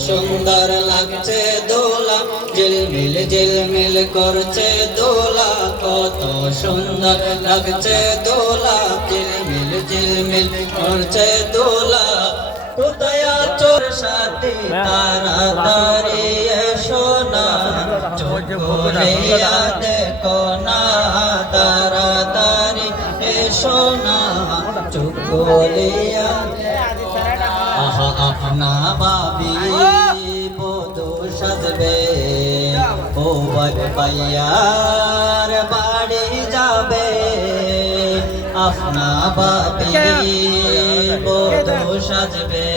সুন্দর লাগছে দোলা ঝিলমিল ঝিলমিল করছে দোলা কত সুন্দর লাগছে দোলা ঝিলমিল ঝিলমিল করছে দোলা কোথায় চোর সাথী তাড়াতাড়ি এসো না চোখ খুলিয়া দেখো না তাড়াতাড়ি এসো না চোখ খুলিয়া আহা আপনা ভাবি বধূ সাজবে ও ভাইয়ার বাড়ি যাবে আপনা ভাবি বধূ সাজবে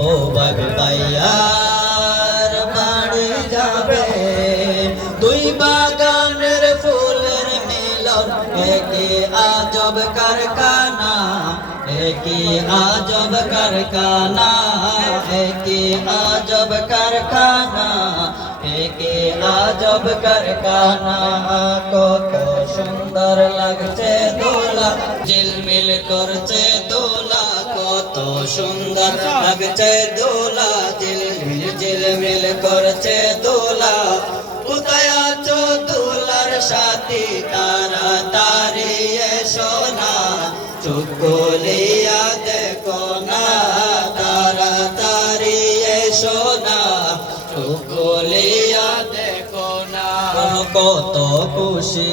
ও ভাইয়ার বাড়ি যাবে দুই বাগানের ফুলের মিলন একে আজব কারখানা একে আজব কারখানা একে আজব কারখানা একে আজব কারখানা কত সুন্দর লাগছে দোলা ঝিলমিল করছে দোলা কত সুন্দর লাগছে দোলা ঝিলমিল ঝিলমিল করছে দোলা কোথায় আছো দোলার সাথী তাড়াতাড়ি এসো না চোখ খুলিয়া দেখো না তাড়াতাড়ি এসো না চোখ খুলিয়া দেখো না কত খুশি